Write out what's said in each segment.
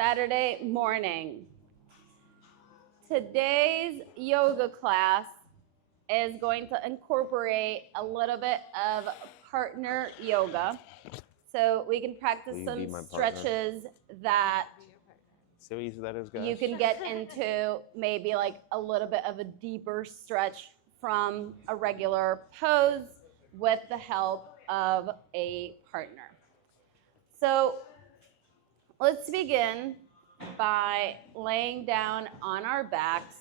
Saturday morning. Today's yoga class is going to incorporate a little bit of partner yoga. So we can practice some stretches that See how easy that is, guys? you can get into, maybe like a little bit of a deeper stretch from a regular pose with the help of a partner. So let's begin by laying down on our backs.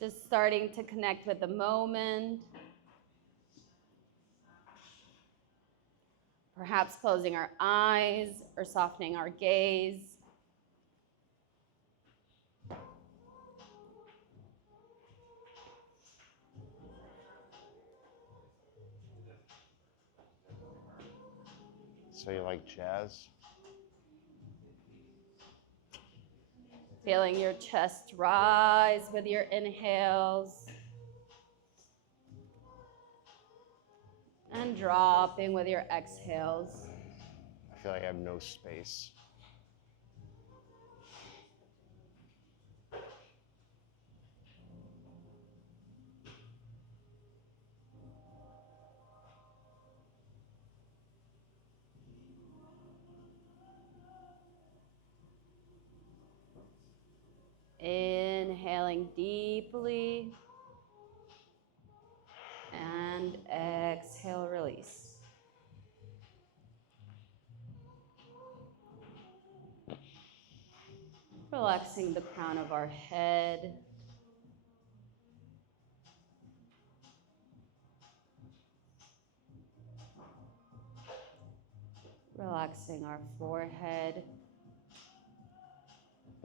Just starting to connect with the moment. Perhaps closing our eyes or softening our gaze. So you like jazz? Feeling your chest rise with your inhales. And dropping with your exhales. I feel like I have no space. Inhaling deeply. And exhale, release. Relaxing the crown of our head. Relaxing our forehead.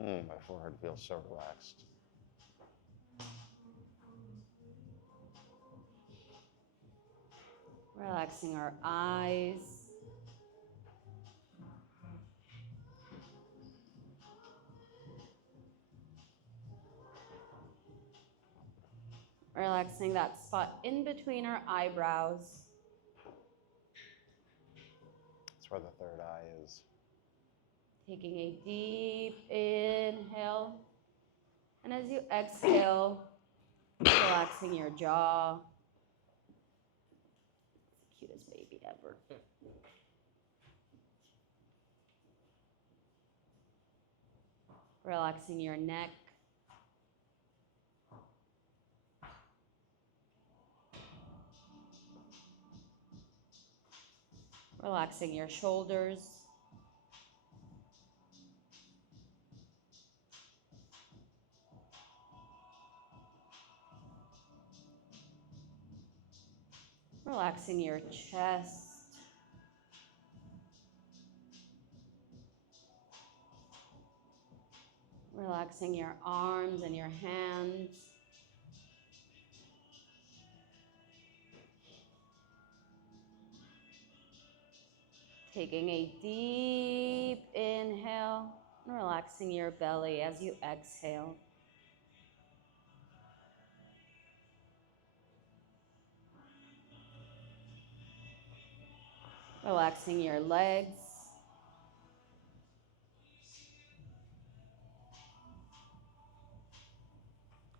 My forehead feels so relaxed. Relaxing our eyes. Relaxing that spot in between our eyebrows. That's where the third eye is. Taking a deep inhale. And as you exhale, relaxing your jaw. It's the cutest baby ever. Relaxing your neck. Relaxing your shoulders. Relaxing your chest. Relaxing your arms and your hands. Taking a deep inhale and relaxing your belly as you exhale. Relaxing your legs.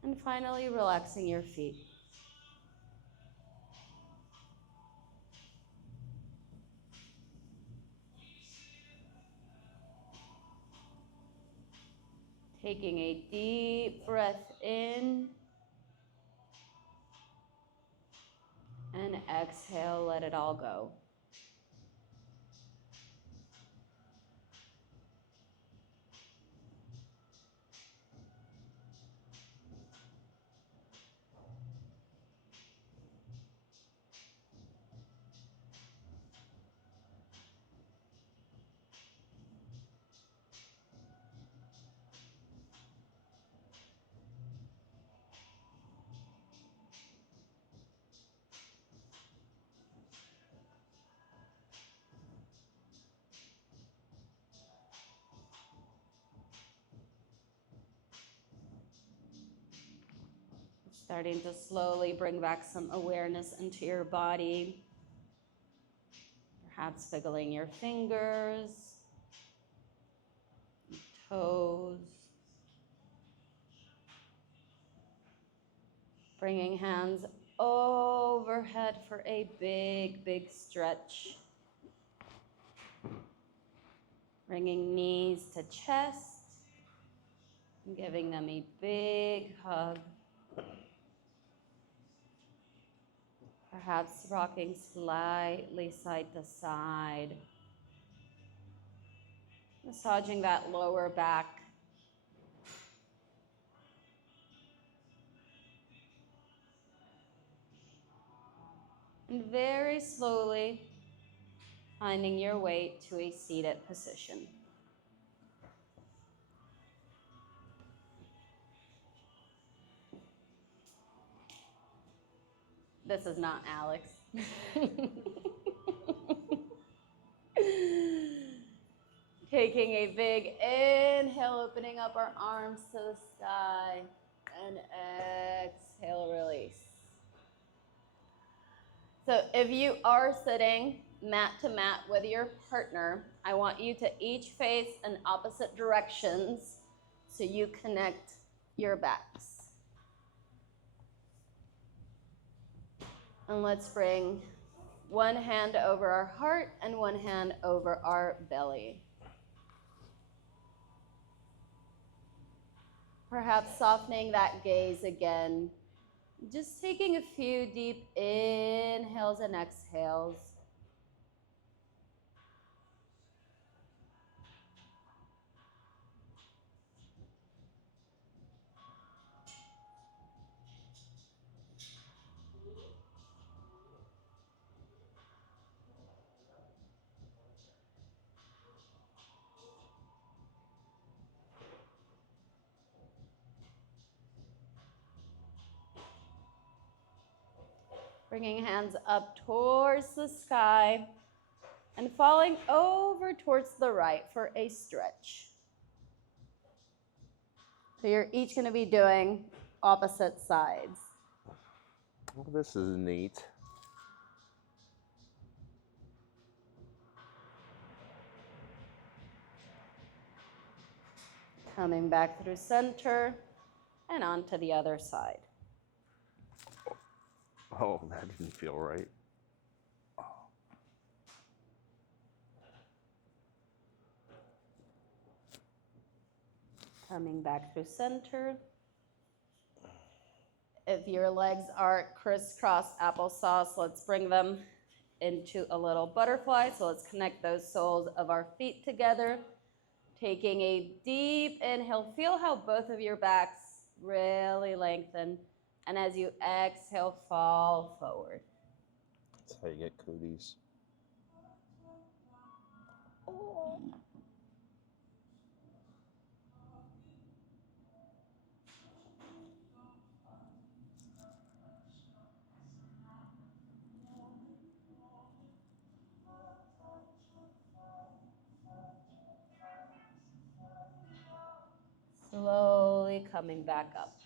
And finally, relaxing your feet. Taking a deep breath in. And exhale, let it all go. Starting to slowly bring back some awareness into your body. Perhaps wiggling your fingers, toes. Bringing hands overhead for a big, big stretch. Bringing knees to chest. And giving them a big hug. Perhaps rocking slightly side to side. Massaging that lower back. And very slowly finding your way to a seated position. This is not Alex. Taking a big inhale, opening up our arms to the sky, and exhale, release. So if you are sitting mat to mat with your partner, I want you to each face in opposite directions so you connect your backs. And let's bring one hand over our heart and one hand over our belly. Perhaps softening that gaze again. Just taking a few deep inhales and exhales. Bringing hands up towards the sky and falling over towards the right for a stretch. So you're each going to be doing opposite sides. Well, this is neat. Coming back through center and onto the other side. Oh, that didn't feel right. Coming back through center. If your legs are crisscross applesauce, let's bring them into a little butterfly. So let's connect those soles of our feet together. Taking a deep inhale, feel how both of your backs really lengthen. And as you exhale, fall forward. That's how you get cooties. Oh. Slowly coming back up.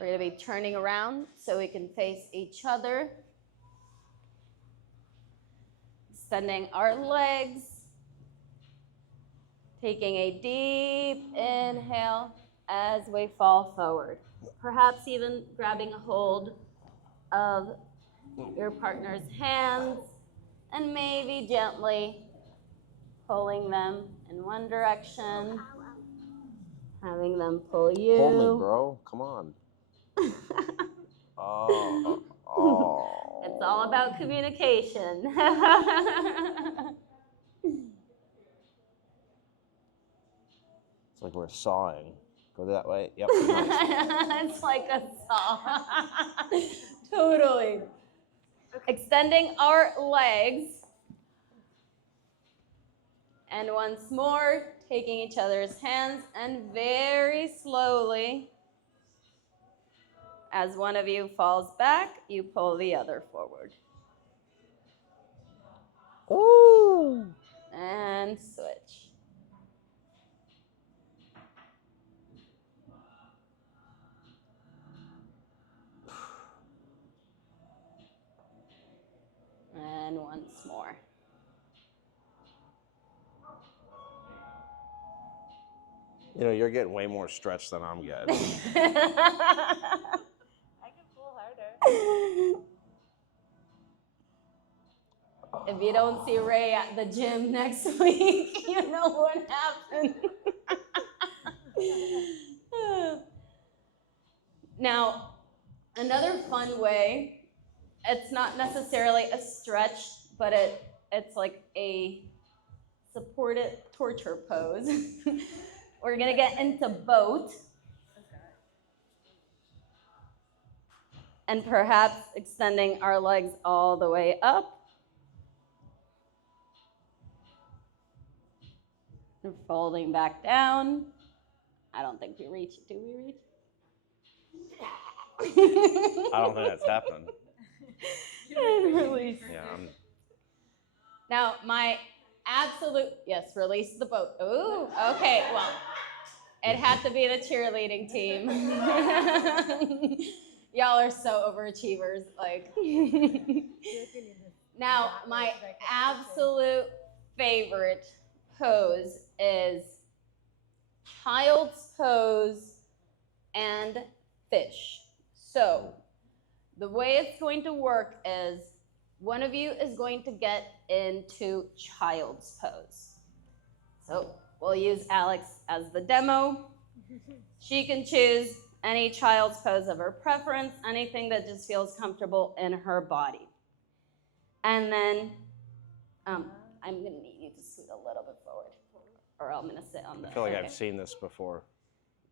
We're going to be turning around so we can face each other. Extending our legs. Taking a deep inhale as we fall forward. Perhaps even grabbing a hold of your partner's hands and maybe gently pulling them in one direction, having them pull you. Pull me, bro. Come on. Oh. It's all about communication. It's like we're sawing. Go that way. Yep. Nice. It's like a saw. Totally. Extending our legs. And once more, taking each other's hands and very slowly, as one of you falls back, you pull the other forward. Ooh. And switch. You know, you're getting way more stretch than I'm getting. I can pull harder. If you don't see Ray at the gym next week, you know what happened. Now, another fun way, it's not necessarily a stretch, but it's like a supported torture pose. We're gonna get into boat. And perhaps extending our legs all the way up. And folding back down. I don't think we reach. Do we reach? I don't think that's happened. And release. Yeah. Now, my absolute, yes, release the boat. Ooh, okay, well, it had to be the cheerleading team. Y'all are so overachievers, like. Now, my absolute favorite pose is child's pose and fish. So, the way it's going to work is one of you is going to get into child's pose. So, we'll use Alex as the demo. She can choose any child's pose of her preference, anything that just feels comfortable in her body. And then I'm going to need you to scoot a little bit forward, or I'm going to sit on the. I feel like I've seen this before.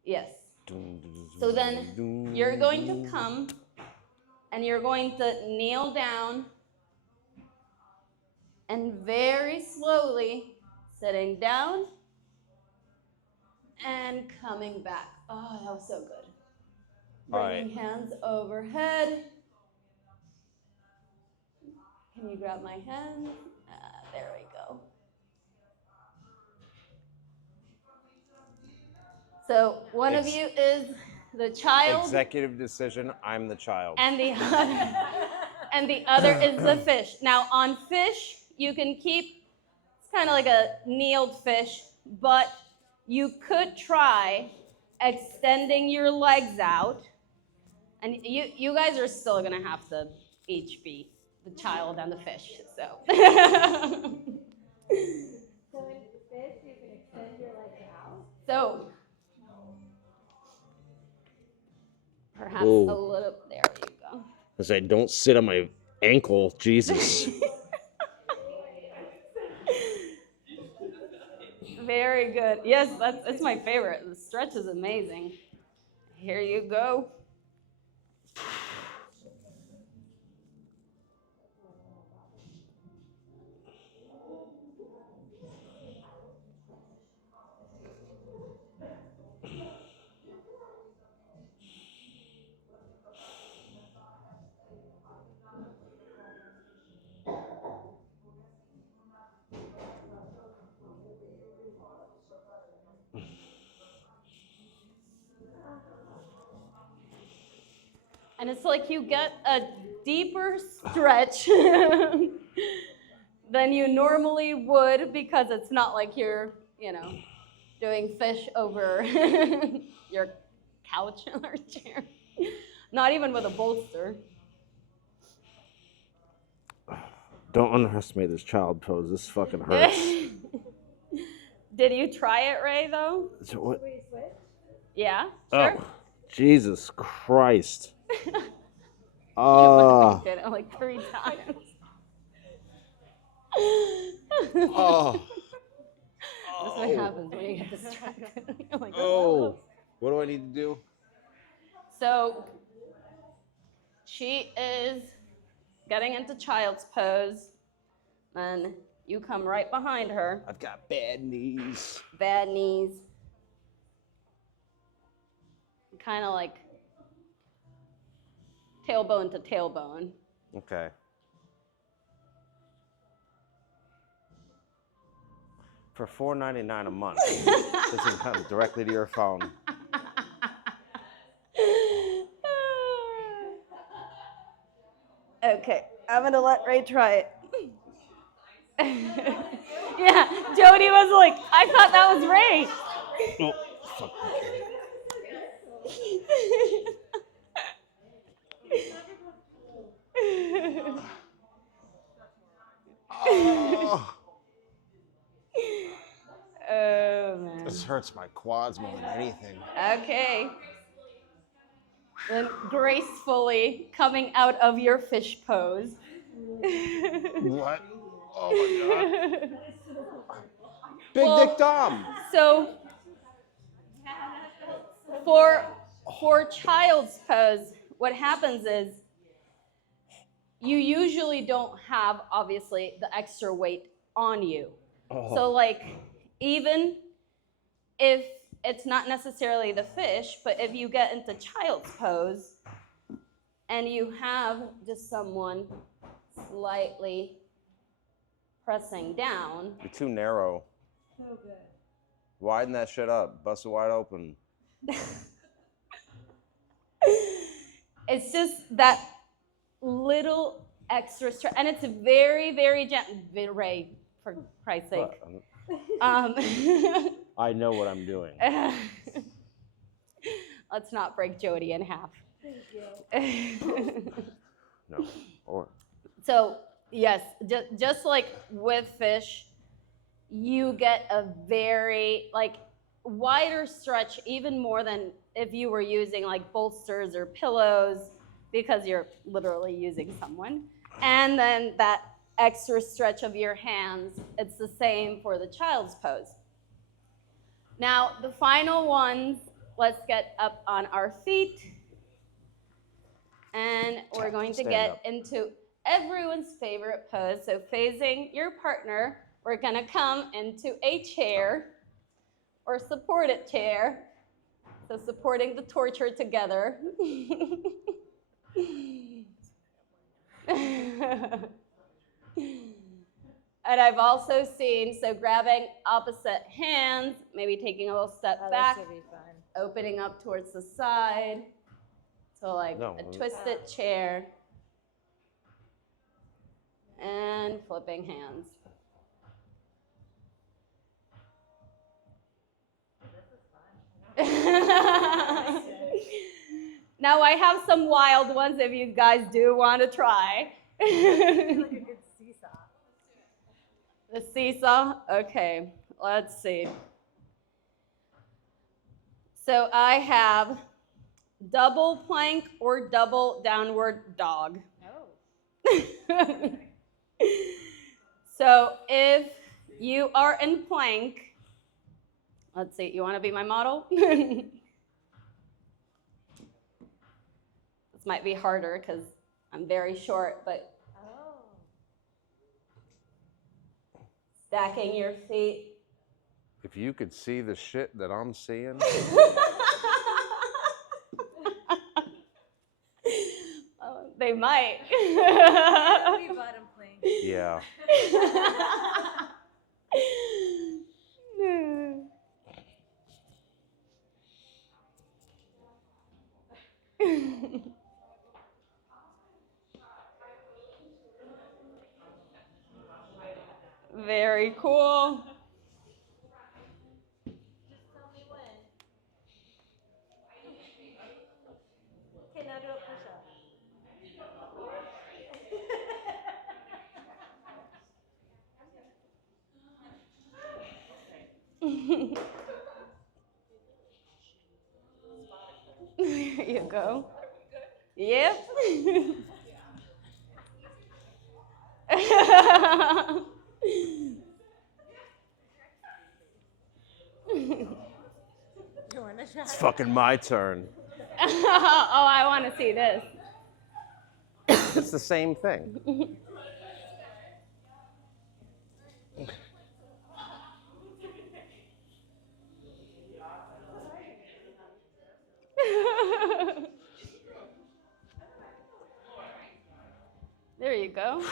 Yes. So then you're going to come and you're going to kneel down and very slowly sitting down and coming back. Oh, that was so good. Bringing hands overhead. Can you grab my hand? There we go. So one of you is the child. Executive decision, I'm the child. And the other is the fish. Now on fish, you can keep, it's kind of like a kneeled fish, but you could try extending your legs out. And you guys are still gonna have to each be the child and the fish, so. So in fish, you can extend your legs out. So, perhaps Ooh. a little, there you go. I say, don't sit on my ankle, Jesus. Very good. Yes, that's my favorite. The stretch is amazing. Here you go. And it's like you get a deeper stretch than you normally would because it's not like you're, doing fish over your couch or chair. Not even with a bolster. Don't underestimate this child pose. This fucking hurts. Did you try it, Ray, though? So what? Will you switch? Yeah, sure. Oh, Jesus Christ. I did it like 3 times. Oh. That's what happens when you get distracted. You're like, Oh. What do I need to do? So she is getting into child's pose, and you come right behind her. I've got bad knees. Bad knees. Kind of like tailbone to tailbone. Okay. For $4.99 a month, this can come directly to your phone. Okay, I'm gonna let Ray try it. Yeah, Jody was like, I thought that was Ray. Oh, fucking kidding. Oh, Oh man. this hurts my quads more than anything. Okay. Then gracefully coming out of your fish pose. What? Oh my god. Big Well, Dick Dom. So for child's pose, what happens is you usually don't have obviously the extra weight on you. Oh. So like even if it's not necessarily the fish, but if you get into child's pose and you have just someone slightly pressing down. You're too narrow. So good. Widen that shit up. Bust it wide open. It's just that little extra stretch, and it's very, very gentle. Ray, for Christ's sake. I know what I'm doing. Let's not break Jody in half. Thank you. No. Or So yes, just like with fish, you get a very like wider stretch, even more than if you were using like bolsters or pillows, because you're literally using someone. And then that extra stretch of your hands, it's the same for the child's pose. Now, the final ones, let's get up on our feet. And we're going to Stand get up. into everyone's favorite pose. So facing your partner, we're gonna come into a chair or supported chair. So supporting the torture together. And I've also seen, so grabbing opposite hands, maybe taking a little step back, This would be fun. opening up towards the side. So like No. a twisted chair. And flipping hands. Now I have some wild ones if you guys do want to try. Like a good seesaw. The seesaw? Okay, let's see. So I have double plank or double downward dog. Oh. So if you are in plank, let's see, you want to be my model? This might be harder because I'm very short, but Oh. stacking your feet. If you could see the shit that I'm seeing. Oh, they might. We bottom plank. Yeah. Very cool. Just tell me when. Okay, now do a push-up. There you go. Yep. You want to try? It's fucking my turn. Oh, I want to see this. It's the same thing. There you go.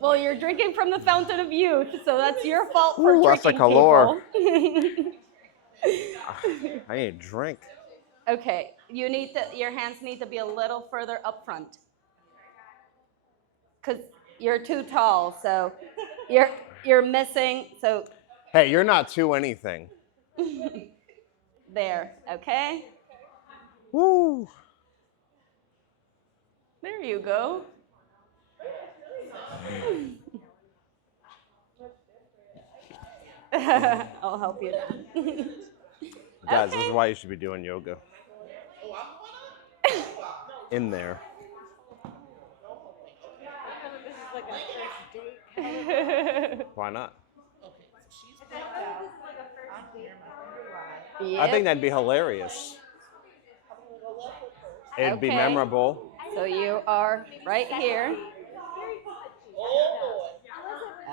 Well, you're drinking from the fountain of youth, so that's your fault for Ooh, that's tricking like a lore. people. I need a drink. Okay, your hands need to be a little further up front. Because you're too tall, so you're missing. So Hey, you're not too anything. there, okay? Woo! There you go. I'll help you down. Guys, this is Okay. why you should be doing yoga. In there. This is like a first date. Why not? Yep. I think that'd be hilarious. It'd be Okay. memorable. So you are right here.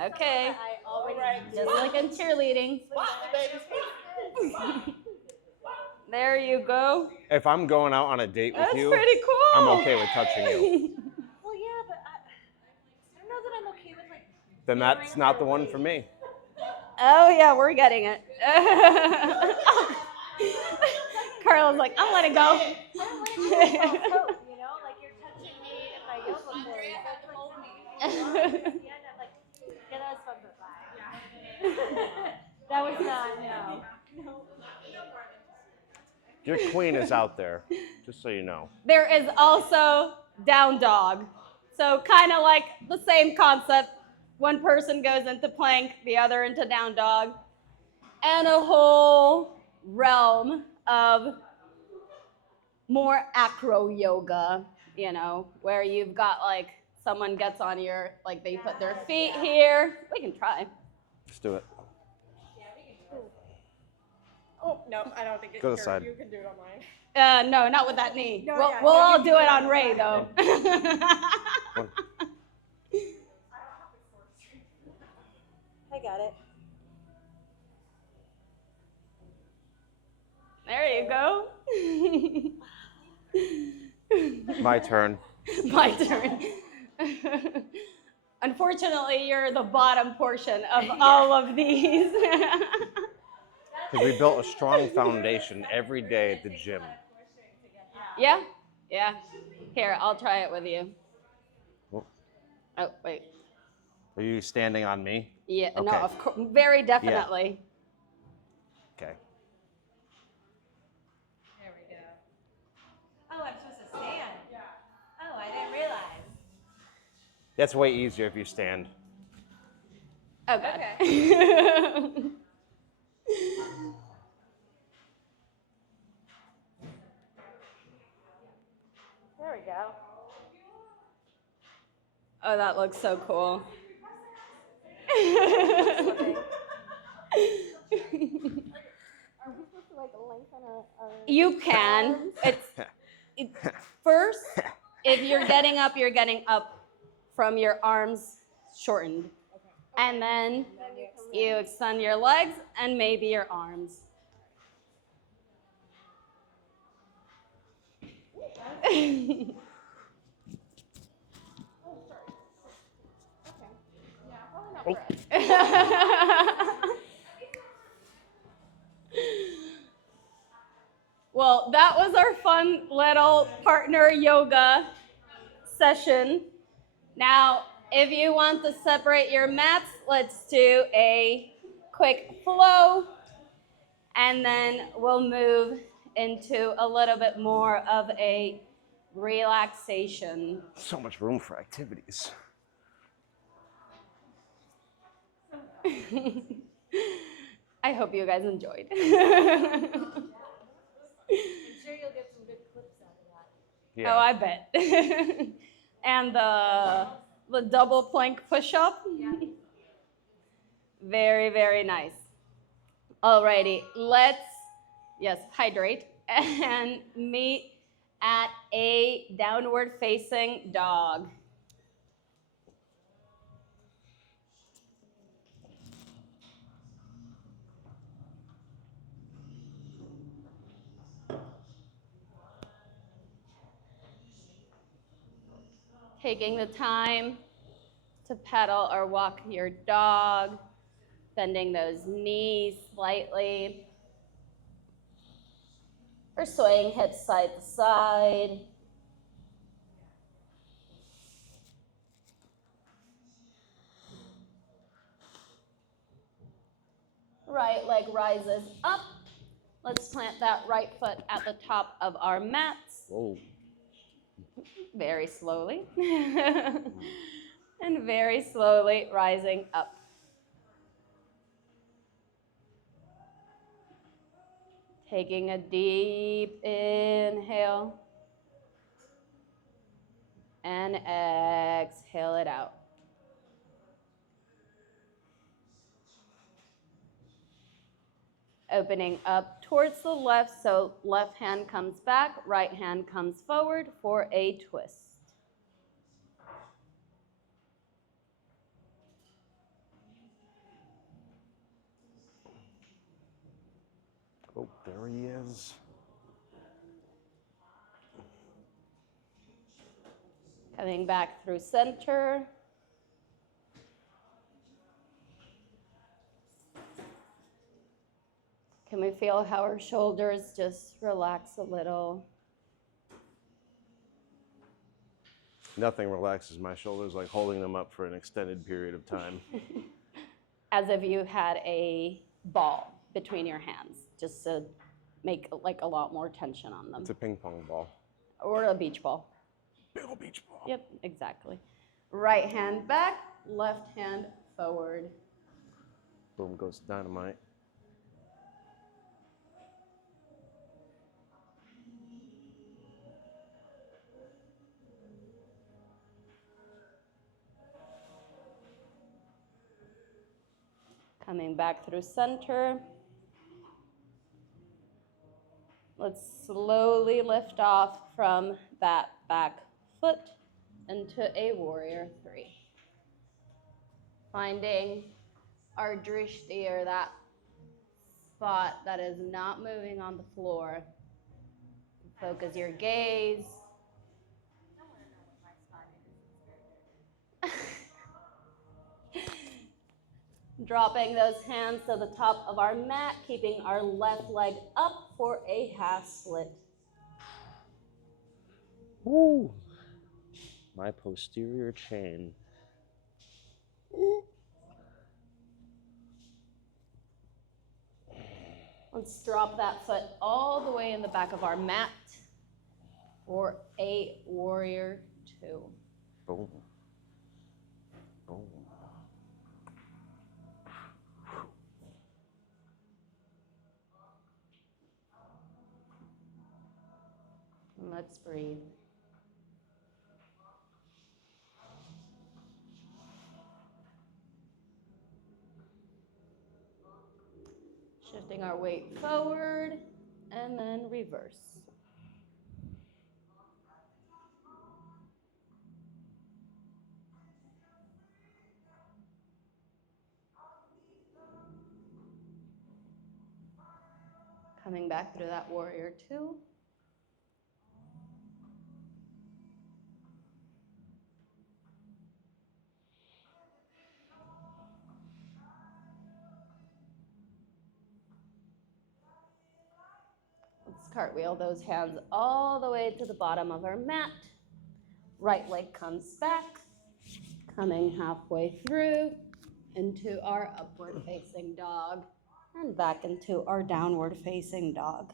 Okay. Just like in cheerleading. There you go. If I'm going out on a date with That's you, pretty cool. I'm okay with touching you. Well, yeah, but I don't know that I'm okay with like. Then that's not the one for me. Oh yeah, we're getting it. Carla's like, I'll let it go. I don't want to do myself, you know, like you're touching me in my yoga clothes. That's like something. Yeah, no, like, yeah, that was fun, but bye. That was not no. Your queen is out there, just so you know. There is also down dog. So kind of like the same concept. One person goes into plank, the other into down dog. And a whole realm of more acro yoga, you know, where you've got like someone gets on your, like they put their feet here. We can try. Let's do it. Oh no, I don't think it's Go to the side. You can do it on mine. No, not with that knee. No, we'll yeah, we'll yeah, all you do can it do on it. Ray though. I got it. There you go. My turn. My turn. Unfortunately, you're the bottom portion of all of these. Because we built a strong foundation every day at the gym. Yeah? Yeah. Here, I'll try it with you. Oh, Oh, wait. are you standing on me? Yeah, no, Okay. of course, very definitely. Okay. There we go. Oh, I'm supposed to stand. Oh, I didn't realize. That's way easier if you stand. Oh, God. There we go. Oh, that looks so cool. You can. First, if you're getting up from your arms shortened. And then you extend your legs and maybe your arms. Well, that was our fun little partner yoga session. Now, if you want to separate your mats, let's do a quick flow, and then we'll move into a little bit more of a relaxation. So much room for activities. I hope you guys enjoyed. I'm sure you'll get some good clips out of that. Yeah. Oh, I bet. And the double plank push-up. Very, very nice. Alrighty, let's, hydrate and meet at a downward facing dog. Taking the time to pedal or walk your dog, bending those knees slightly, or swaying hips side to side. right leg rises up. Let's plant that right foot at the top of our mats. Whoa. Very slowly. And very slowly rising up. Taking a deep inhale. And exhale it out. Opening up towards the left, so left hand comes back, right hand comes forward for a twist. Oh, there he is. Coming back through center. Can we feel how our shoulders just relax a little? Nothing relaxes my shoulders like holding them up for an extended period of time. As if you had a ball between your hands, just to make like a lot more tension on them. It's a ping pong ball. Or a beach ball. Big old beach ball. Yep, exactly. Right hand back, left hand forward. Boom goes dynamite. Coming back through center. Let's slowly lift off from that back foot into a warrior three. Finding our drishti, or that spot that is not moving on the floor. Focus your gaze. Dropping those hands to the top of our mat, keeping our left leg up for a half split. Woo! My posterior chain. Let's drop that foot all the way in the back of our mat for a warrior two. Boom. Boom. Let's breathe. Shifting our weight forward and then reverse. Coming back through that warrior two. Let's cartwheel those hands all the way to the bottom of our mat. Right leg comes back, coming halfway through into our upward facing dog and back into our downward facing dog.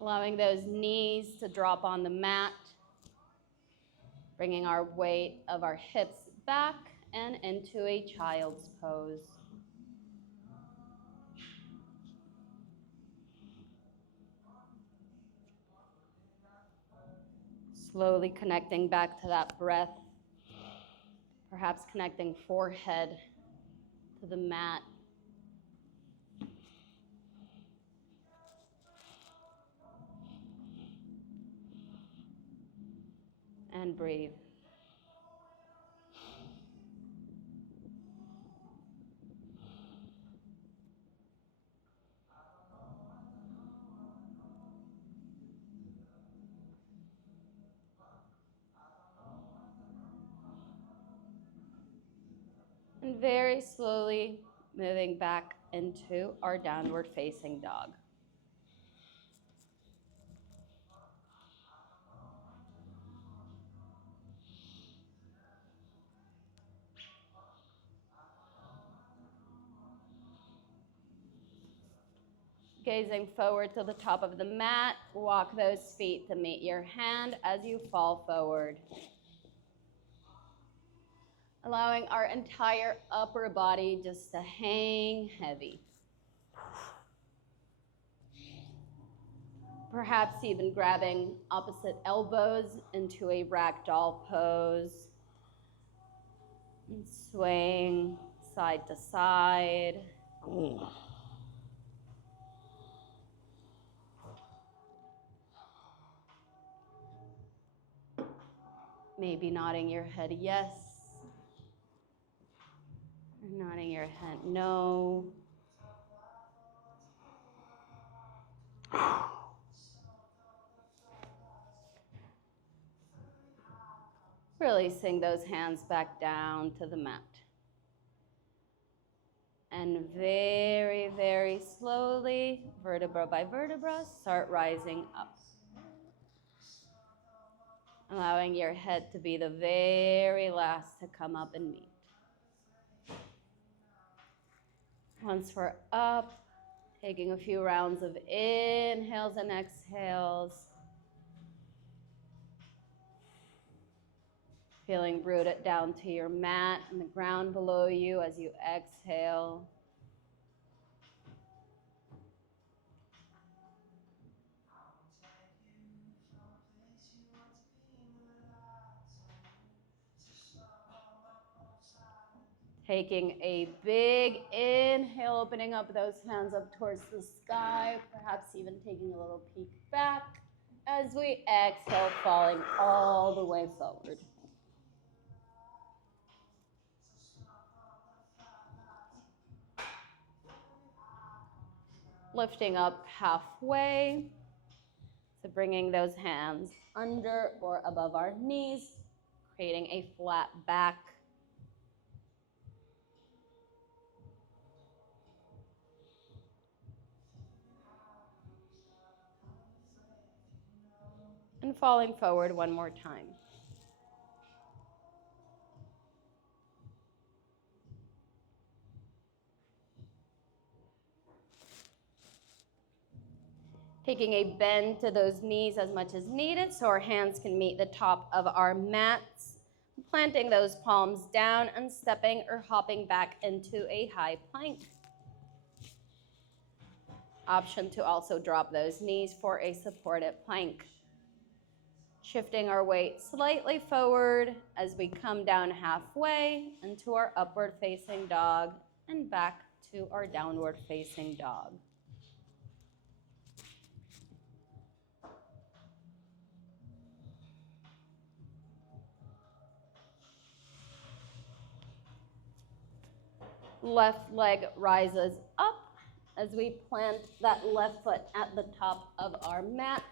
Allowing those knees to drop on the mat, bringing our weight of our hips back and into a child's pose. Slowly connecting back to that breath, perhaps connecting forehead to the mat. And breathe. And very slowly moving back into our downward facing dog. Gazing forward to the top of the mat, walk those feet to meet your hand as you fall forward. Allowing our entire upper body just to hang heavy. Perhaps even grabbing opposite elbows into a ragdoll pose. And swaying side to side. Maybe nodding your head yes. Or nodding your head no. Releasing those hands back down to the mat. And very, very slowly, vertebra by vertebra, start rising up. Allowing your head to be the very last to come up and meet. Once we're up, taking a few rounds of inhales and exhales. Feeling rooted down to your mat and the ground below you as you exhale. Taking a big inhale, opening up those hands up towards the sky, perhaps even taking a little peek back as we exhale, falling all the way forward. Lifting up halfway, so bringing those hands under or above our knees, creating a flat back. And falling forward one more time. Taking a bend to those knees as much as needed so our hands can meet the top of our mats. Planting those palms down and stepping or hopping back into a high plank. Option to also drop those knees for a supported plank. Shifting our weight slightly forward as we come down halfway into our upward facing dog and back to our downward facing dog. Left leg rises up as we plant that left foot at the top of our mat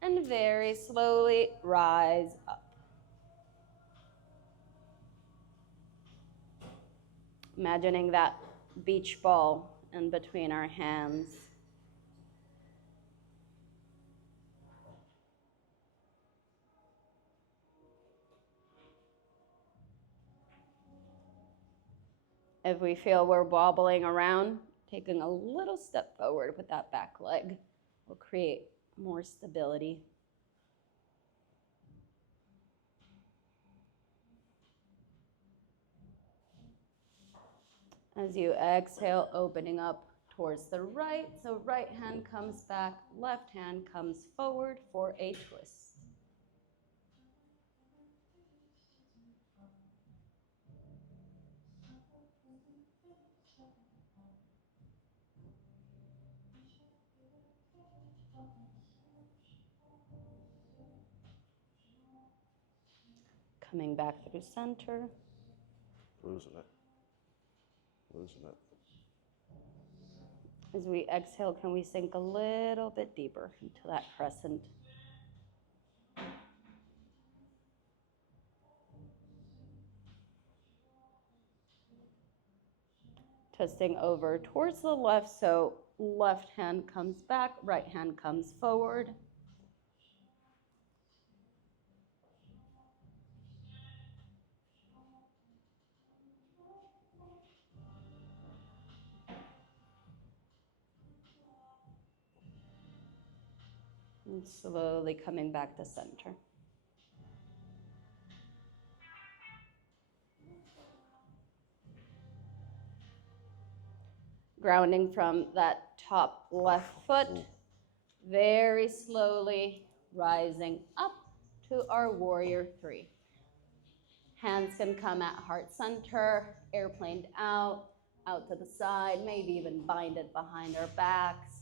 and very slowly rise up. Imagining that beach ball in between our hands. If we feel we're wobbling around, taking a little step forward with that back leg will create more stability. As you exhale, opening up towards the right, so right hand comes back, left hand comes forward for a twist. Coming back through center. Losing it. Losing it. As we exhale, can we sink a little bit deeper into that crescent? Twisting over towards the left, so left hand comes back, right hand comes forward. And slowly coming back to center. Grounding from that top left foot, very slowly rising up to our warrior three. Hands can come at heart center, airplaned out to the side, maybe even bind it behind our backs.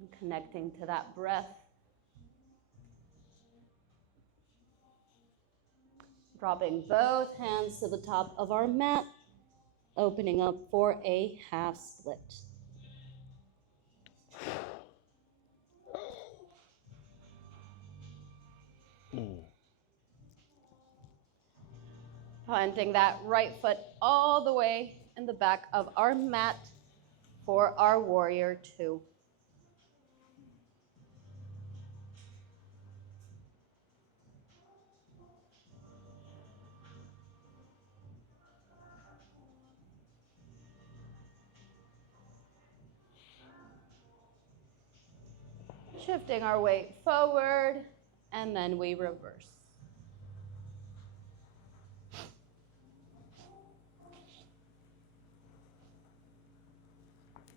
And connecting to that breath. Dropping both hands to the top of our mat, opening up for a half split. Planting that right foot all the way in the back of our mat for our warrior two. Shifting our weight forward, and then we reverse.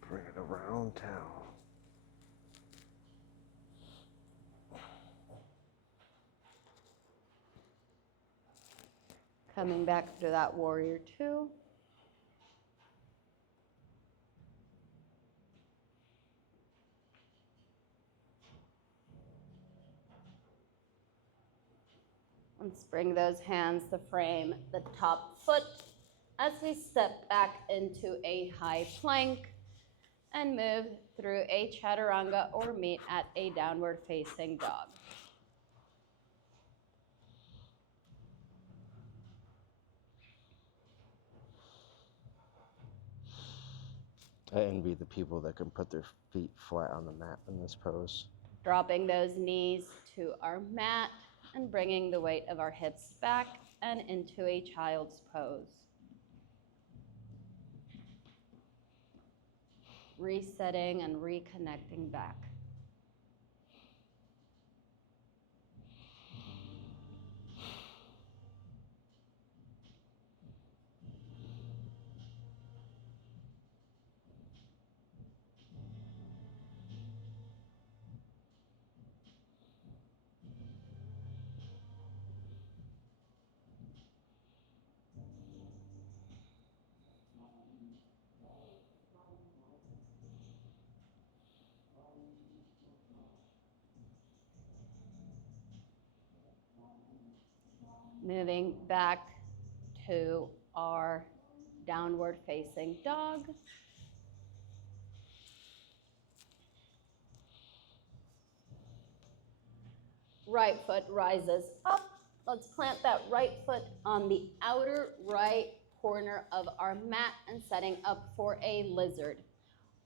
Bring it around town. Coming back through that warrior two. Let's bring those hands to frame the top foot as we step back into a high plank and move through a chaturanga or meet at a downward facing dog. I envy the people that can put their feet flat on the mat in this pose. Dropping those knees to our mat and bringing the weight of our hips back and into a child's pose. Resetting and reconnecting back. Moving back to our downward facing dog. Right foot rises up. Let's plant that right foot on the outer right corner of our mat and setting up for a lizard.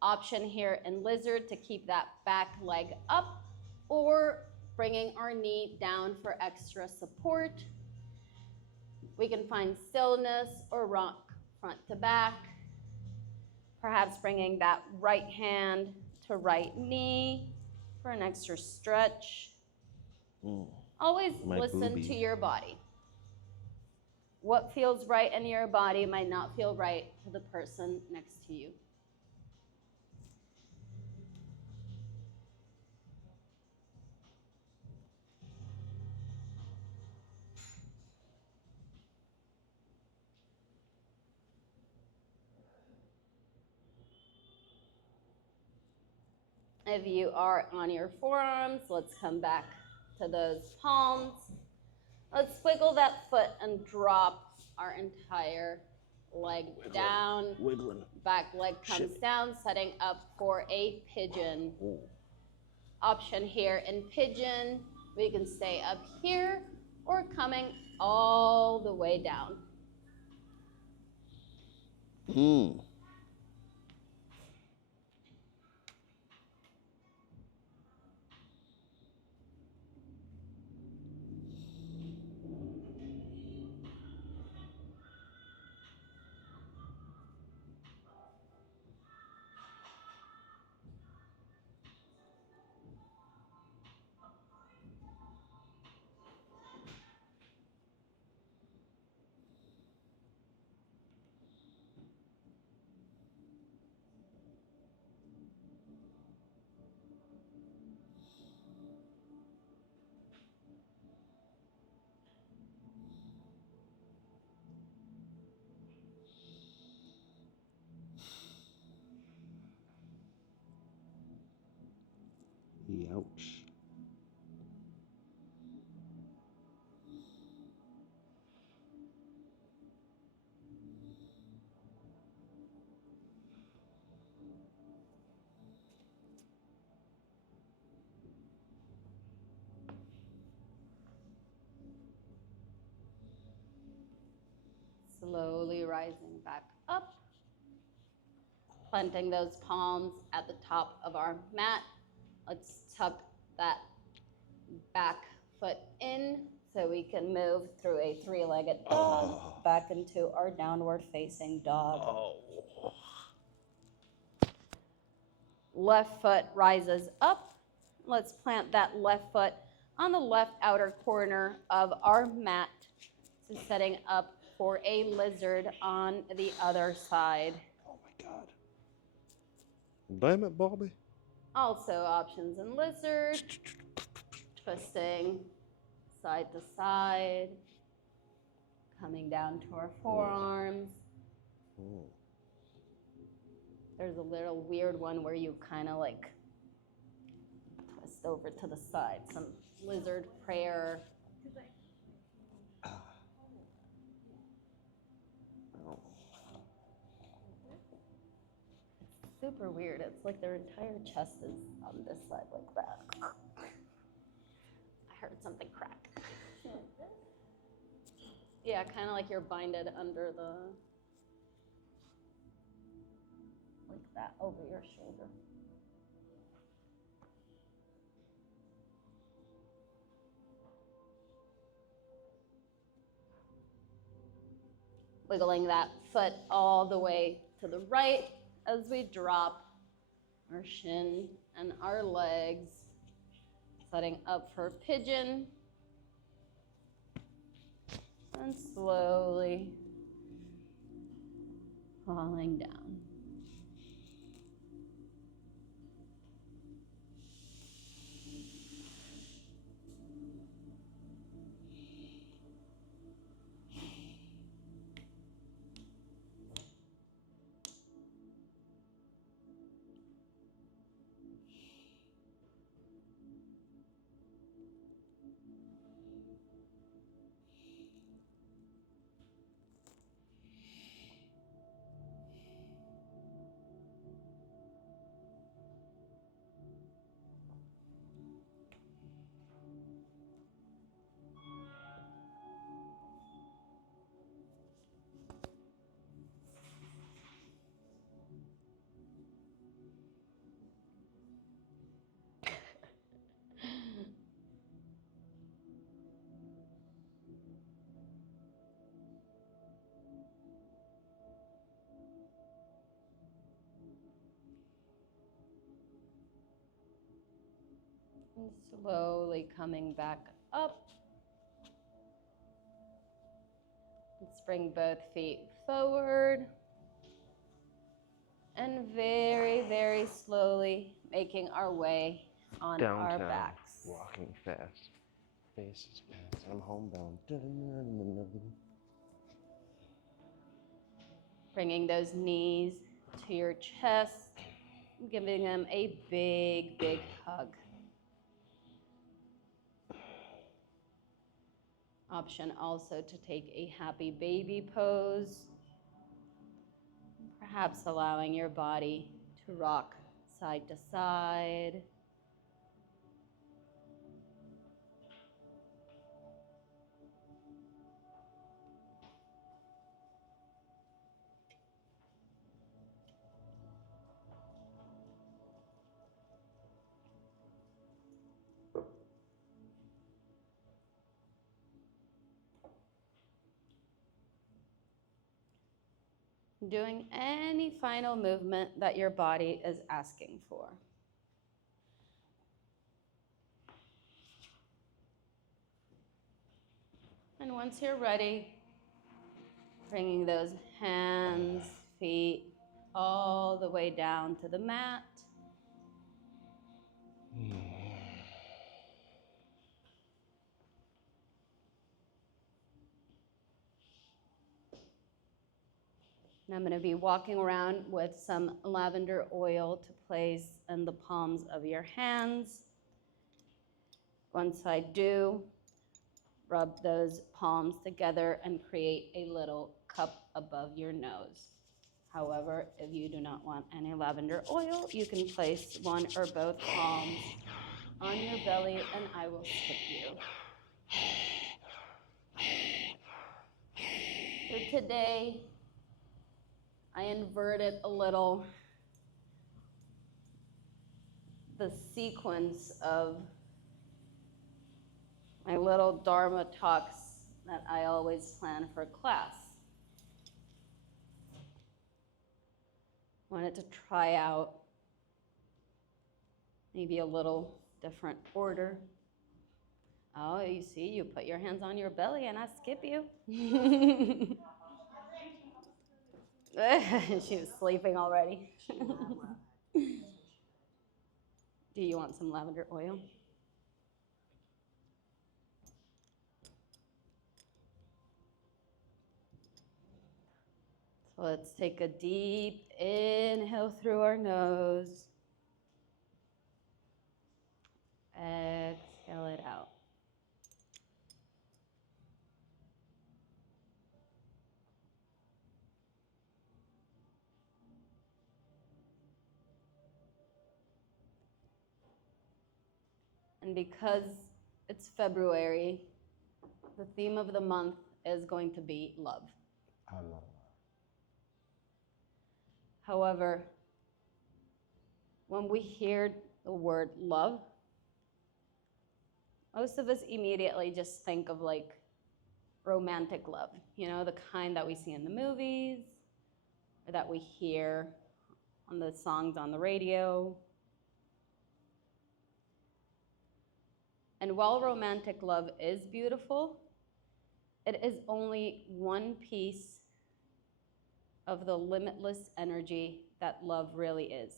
Option here in lizard to keep that back leg up or bringing our knee down for extra support. We can find stillness or rock front to back. Perhaps bringing that right hand to right knee for an extra stretch. Always listen to your body. What feels right in your body might not feel right to the person next to you. If you are on your forearms, let's come back to those palms. Let's wiggle that foot and drop our entire leg down. Wiggling. Back leg comes down, setting up for a pigeon. Option here in pigeon, we can stay up here or coming all the way down. Ouch. Slowly rising back up. Planting those palms at the top of our mat. Let's tuck that back foot in so we can move through a three-legged dog back into our downward facing dog. Oh. Left foot rises up. Let's plant that left foot on the left outer corner of our mat. So setting up for a lizard on the other side. Oh my God. Damn it, Bobby. Also options in lizard. Twisting side to side. Coming down to our forearms. Oh. There's a little weird one where you kind of like twist over to the side. Some lizard prayer. Oh. Super weird. It's like their entire chest is on this side like that. I heard something crack. Yeah, kind of like you're binded under the, like that over your shoulder. Wiggling that foot all the way to the right as we drop our shin and our legs, setting up for pigeon, and slowly falling down. And slowly coming back up. Let's bring both feet forward. And very, very slowly making our way on our Downtown, backs. walking fast, faces past. I'm homebound. Bringing those knees to your chest, giving them a big, big hug. Option also to take a happy baby pose, perhaps allowing your body to rock side to side. Doing any final movement that your body is asking for. And once you're ready, bringing those hands, feet, all the way down to the mat. And I'm going to be walking around with some lavender oil to place in the palms of your hands. Once I do, rub those palms together and create a little cup above your nose. However, if you do not want any lavender oil, you can place one or both palms on your belly and I will skip you. So today, I inverted a little the sequence of my little Dharma talks that I always plan for class. Wanted to try out maybe a little different order. Oh, you see, you put your hands on your belly and I skip you. She was sleeping already. Do you want some lavender oil? So let's take a deep inhale through our nose. Exhale it out. And because it's February, the theme of the month is going to be love. I love However, when we hear the word love, most of us immediately just think of like romantic love, you know, the kind that we see in the movies or that we hear on the songs on the radio. And while romantic love is beautiful, it is only one piece of the limitless energy that love really is.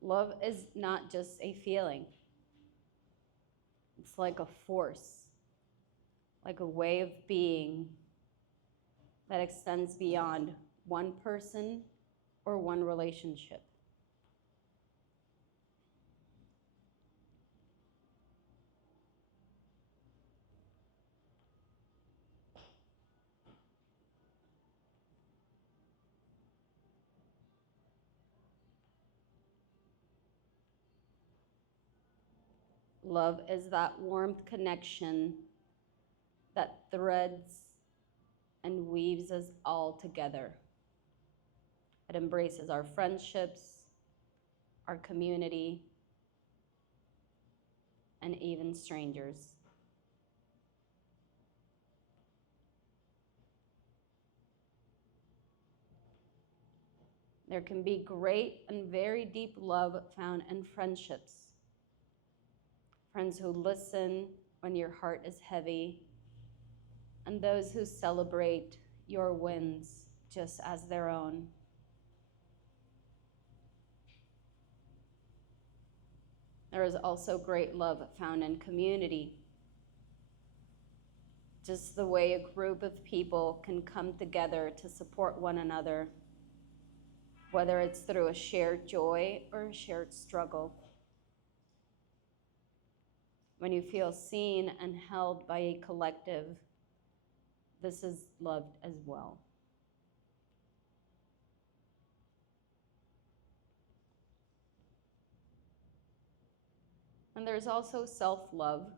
Love is not just a feeling. It's like a force, like a way of being that extends beyond one person or one relationship. Love is that warmth connection that threads and weaves us all together. It embraces our friendships, our community, and even strangers. There can be great and very deep love found in friendships. Friends who listen when your heart is heavy, and those who celebrate your wins just as their own. There is also great love found in community. Just the way a group of people can come together to support one another, whether it's through a shared joy or a shared struggle. When you feel seen and held by a collective, this is loved as well. And there's also self-love.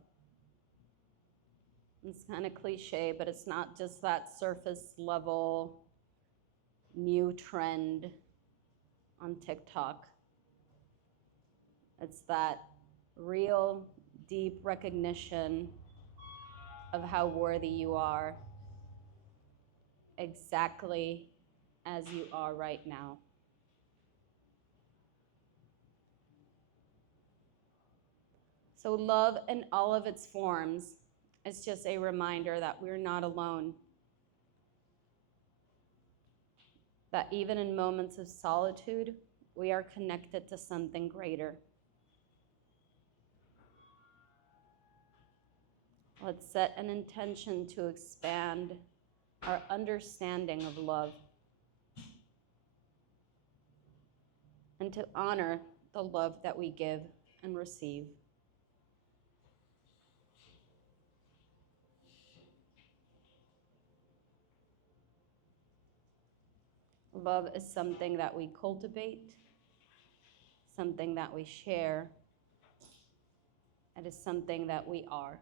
It's kind of cliche, but it's not just that surface level new trend on TikTok. It's that real, deep recognition of how worthy you are, exactly as you are right now. So love in all of its forms is just a reminder that we're not alone. That even in moments of solitude, we are connected to something greater. Let's set an intention to expand our understanding of love, and to honor the love that we give and receive. Love is something that we cultivate, something that we share. It is something that we are.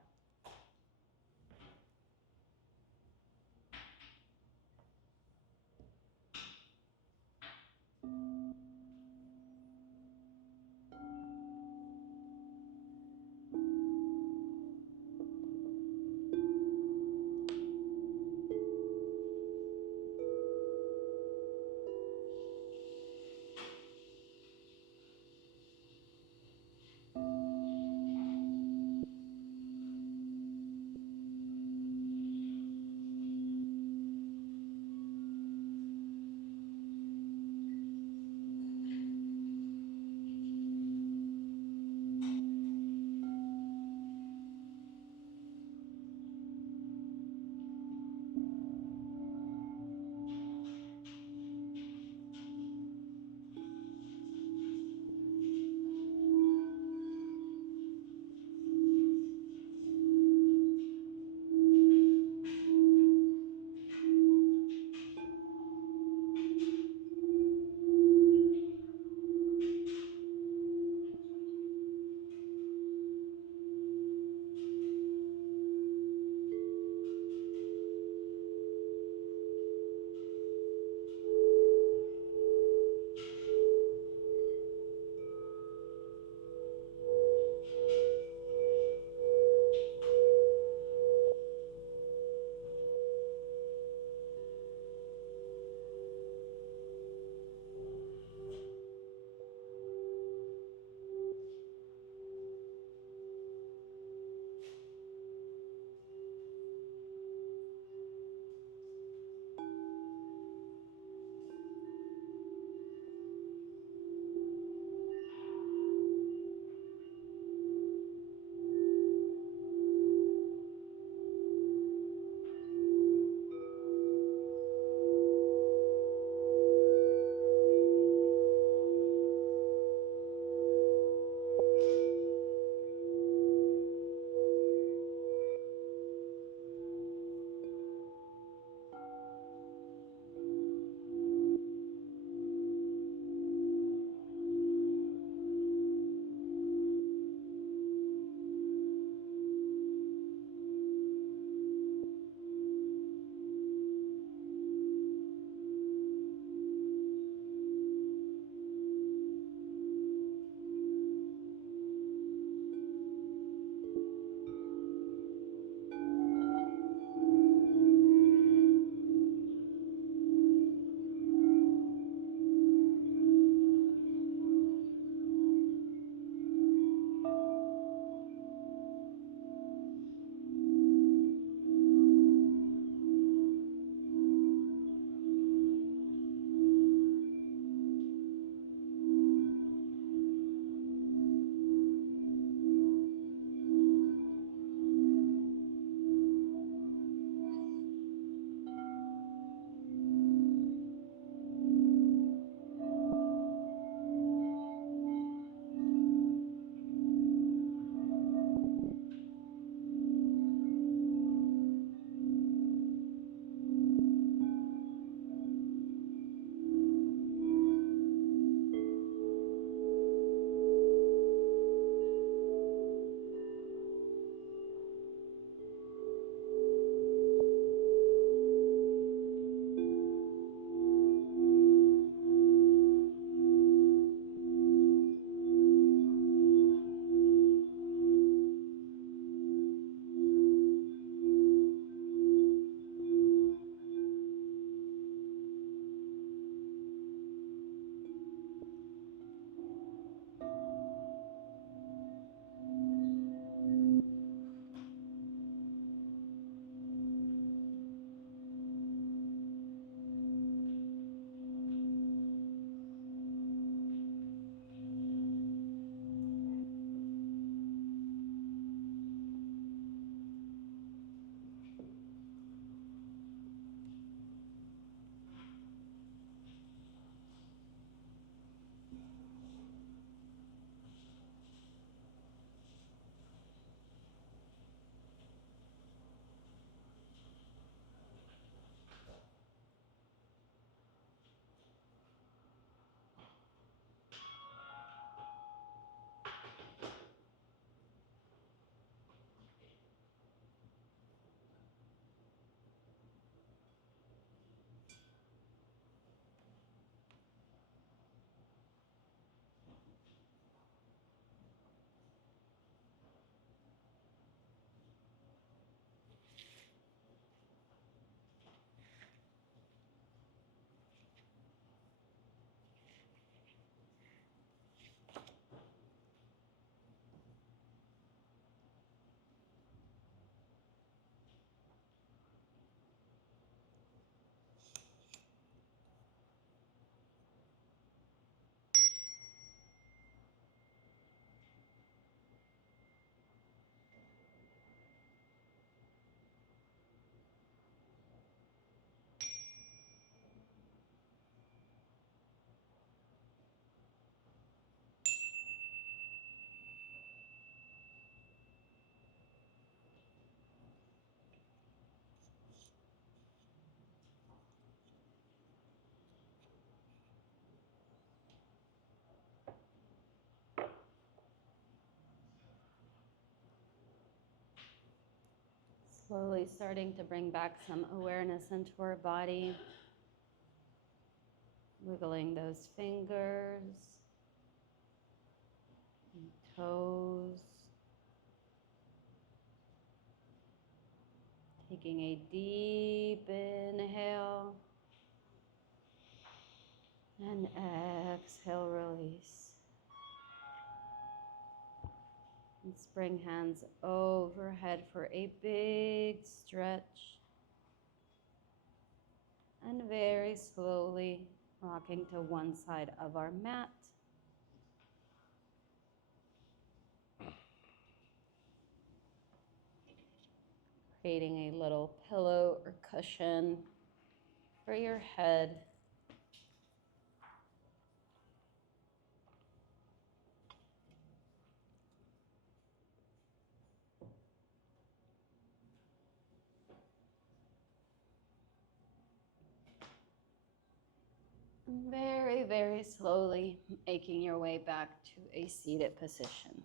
Slowly starting to bring back some awareness into our body. Wiggling those fingers, and toes. Taking a deep inhale. And exhale, release. And bring hands overhead for a big stretch. And very slowly rocking to one side of our mat. Creating a little pillow or cushion for your head. Very, very slowly making your way back to a seated position.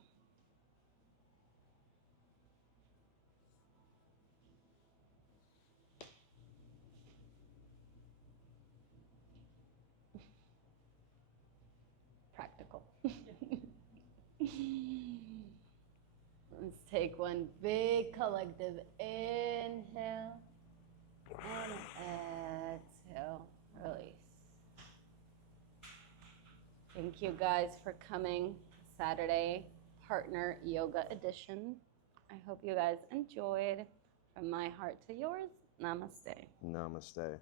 Practical. Let's take one big collective inhale and exhale, release. Thank you guys for coming. Saturday Partner Yoga Edition. I hope you guys enjoyed. From my heart to yours, namaste. Namaste.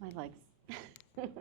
My legs.